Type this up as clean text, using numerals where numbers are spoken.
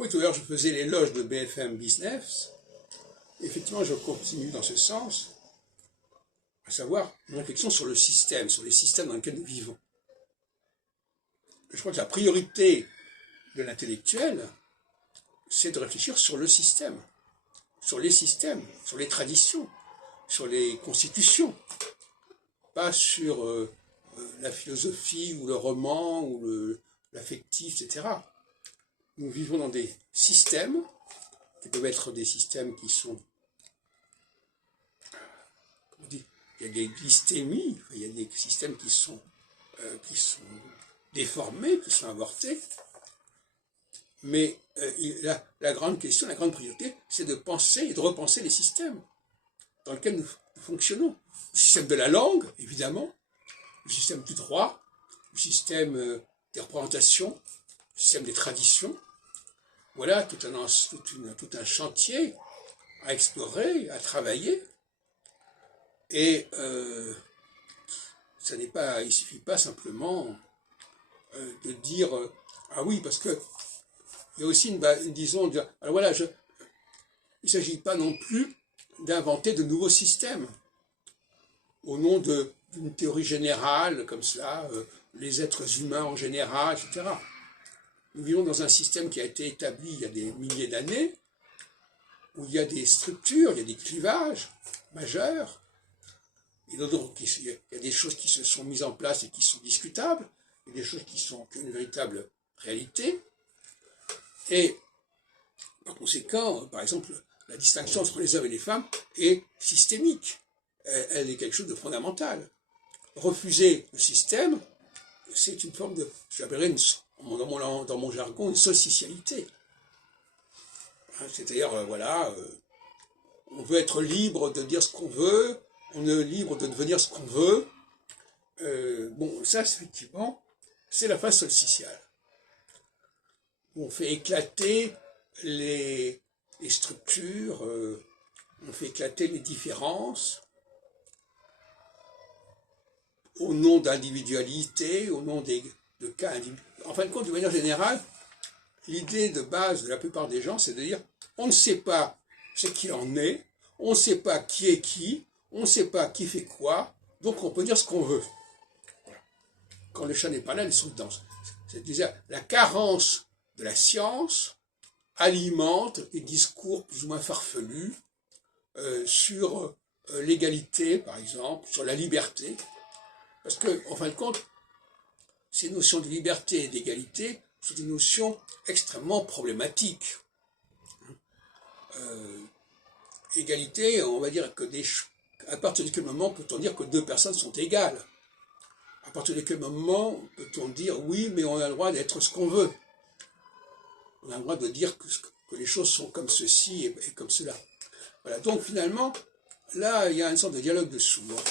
Oui, tout à l'heure, je faisais l'éloge de BFM Business. Effectivement, je continue dans ce sens, à savoir une réflexion sur le système, sur les systèmes dans lesquels nous vivons. Je crois que la priorité de l'intellectuel, c'est de réfléchir sur le système, sur les systèmes, sur les traditions, sur les constitutions, pas sur la philosophie ou le roman ou l'affectif, etc. Nous vivons dans des systèmes qui peuvent être des systèmes qui sont, comment on dit, il y a des glycémies, il y a des systèmes qui sont déformés, qui sont avortés. Mais la grande question, la grande priorité, c'est de penser et de repenser les systèmes dans lesquels nous fonctionnons. Le système de la langue, évidemment, le système du droit, le système des représentations, le système des traditions. Voilà tout un chantier à explorer, à travailler. Et il ne suffit pas simplement de dire ah oui, parce que il y a aussi disons, alors voilà, il ne s'agit pas non plus d'inventer de nouveaux systèmes au nom d'une théorie générale comme cela, les êtres humains en général, etc. Nous vivons dans un système qui a été établi il y a des milliers d'années, où il y a des structures, il y a des clivages majeurs, il y a des choses qui se sont mises en place et qui sont discutables, il y a des choses qui sont une véritable réalité, et par conséquent, par exemple, la distinction entre les hommes et les femmes est systémique, elle est quelque chose de fondamental. Refuser le système, c'est une forme de, j'appellerais dans mon jargon, une socialité. C'est-à-dire, voilà, on veut être libre de dire ce qu'on veut, on est libre de devenir ce qu'on veut. Bon, ça, effectivement, c'est la phase solsticiale. On fait éclater les structures, on fait éclater les différences, au nom d'individualité, au nom de cas individuels. En fin de compte, de manière générale, l'idée de base de la plupart des gens, c'est de dire on ne sait pas ce qu'il en est, on ne sait pas qui est qui, on ne sait pas qui fait quoi, donc on peut dire ce qu'on veut. Voilà. Quand le chat n'est pas là, les souris dansent. C'est-à-dire la carence de la science alimente des discours plus ou moins farfelus sur l'égalité, par exemple, sur la liberté. Parce que, en fin de compte, ces notions de liberté et d'égalité sont des notions extrêmement problématiques. Égalité, on va dire que à partir de quel moment peut-on dire que deux personnes sont égales? À partir de quel moment peut-on dire oui, mais on a le droit d'être ce qu'on veut? On a le droit de dire que les choses sont comme ceci et comme cela. Voilà, donc finalement, là, il y a une sorte de dialogue de sourds.